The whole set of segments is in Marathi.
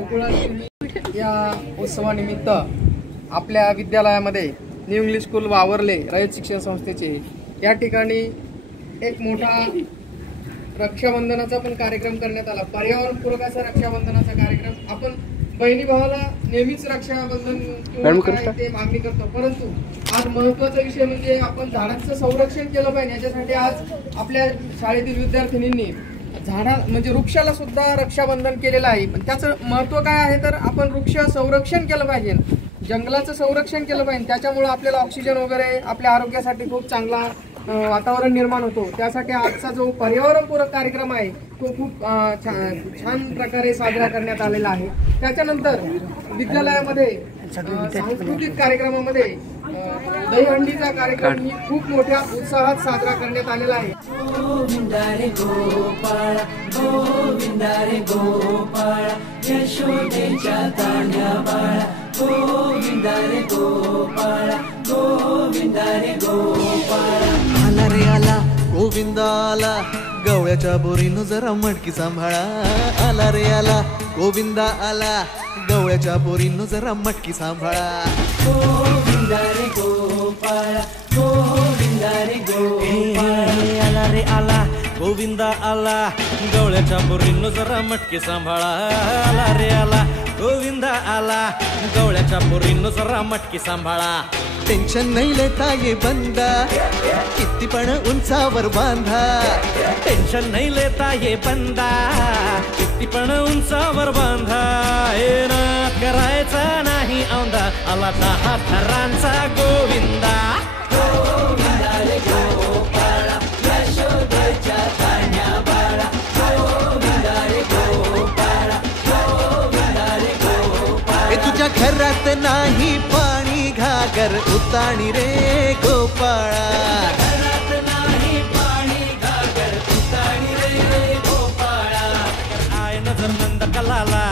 गोकुळाष्टमी या उत्सवानिमित्त आपल्या विद्यालयामध्ये न्यू इंग्लिश स्कूल वावरले रयत शिक्षण संस्थेचे या ठिकाणी एक मोठा रक्षाबंधनाचा पण कार्यक्रम करण्यात आला। पर्यावरणपूरक असा रक्षाबंधनाचा कार्यक्रम। आपण बहिणी भावाला नेहमीच रक्षाबंधन ते मागणी करतो, परंतु आज महत्त्वाचा विषय म्हणजे आपण झाडांचं संरक्षण केलं पाहिजे। याच्यासाठी आज आपल्या शाळेतील विद्यार्थिनींनी झाडा म्हणजे वृक्षाला सुद्धा रक्षाबंधन केलेलं आहे। पण त्याचं महत्त्व काय आहे तर आपण वृक्ष संरक्षण केलं पाहिजे, जंगलाचं संरक्षण केलं पाहिजे। त्याच्यामुळे आपल्याला ऑक्सिजन वगैरे आपल्या आरोग्यासाठी खूप चांगला वातावरण निर्माण होतो। त्यासाठी आजचा जो पर्यावरणपूरक कार्यक्रम आहे तो खूप छान प्रकारे साजरा करण्यात आलेला आहे। त्याच्यानंतर विद्यालयामध्ये सांस्कृतिक कार्यक्रमामध्ये दहीहंडीचा कार्यक्रम ही खूप मोठ्या उत्साहात साजरा करण्यात आलेला आहे। गोविंदा रे गोपाळ गोविंदा रे गोपाळ यशोदेच्या तान्या बाळा गोविंदा रे गोपाळ गोविंदा रे गोपाळ आला रे आला गोविंदा आला गवळ्याच्या बोरीनं जरा मटकी सांभाळा। आला रे आला गोविंदा आला गवळ्याच्या बोरीनं जरा मटकी सांभाळा। गोविंदा रे गोपाळ गोविंदा रे गोपाळ आला रे आला गोविंदा आला गवळ्याच्या बोरीनं जरा मटकी सांभाळा। आला रे आला गोविंदा आला गवळ्याच्या बोरीनं जरा मटकी सांभाळा। टेन्शन नाही लेता ये बंदा किती पण उंचावर बांधा। टेन्शन नाही लेता ये बंदा किती पण उंचावर बांधा। हे नाद करायचा नाही औंधा आला 10 थरांचा गोविंदा। गोविंदा रे गोपाळ यशोदेच्या तान्या बाळा गोविंदा रे गोपाळ गोविंदा रे गोपाळ तुझ्या घरात नाही पाणी घागर उताणी रे गोपाळा। घरात नाही पाणी घागर उताणी रे गोपाळा। आय नजर नंद कलाला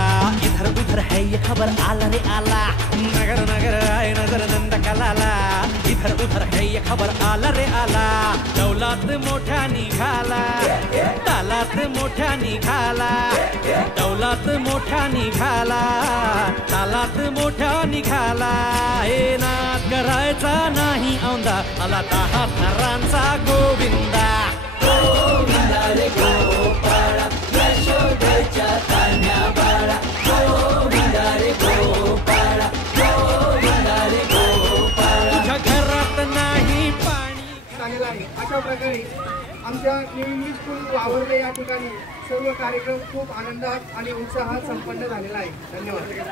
इधर उधर है ये खबर आला रे आला। नगर नगर आय नजर नंद कलाला इधर उधर है ये खबर आला रे आला। दौलात मोठ्या निघाला तालात मोठ्या निघाला दौलात मोठ्या निघाला तालात मोठ्या निघाला। हे नाद करायचा नाही औंधा आला 10 थरांचा गोविंदा। गोविंदा रे गोपाळ यशोदेच्या तान्या बाळा गोविंदा रे गोपाळ गोविंदा रे गोपाळ तुझ्या घरात नाही पाणी झालेला आहे। अशा प्रकारे आमच्या न्यू इंग्लिश स्कूल वावरले या ठिकाणी सर्व कार्यक्रम खूप आनंदात आणि उत्साहात संपन्न झालेला आहे। धन्यवाद।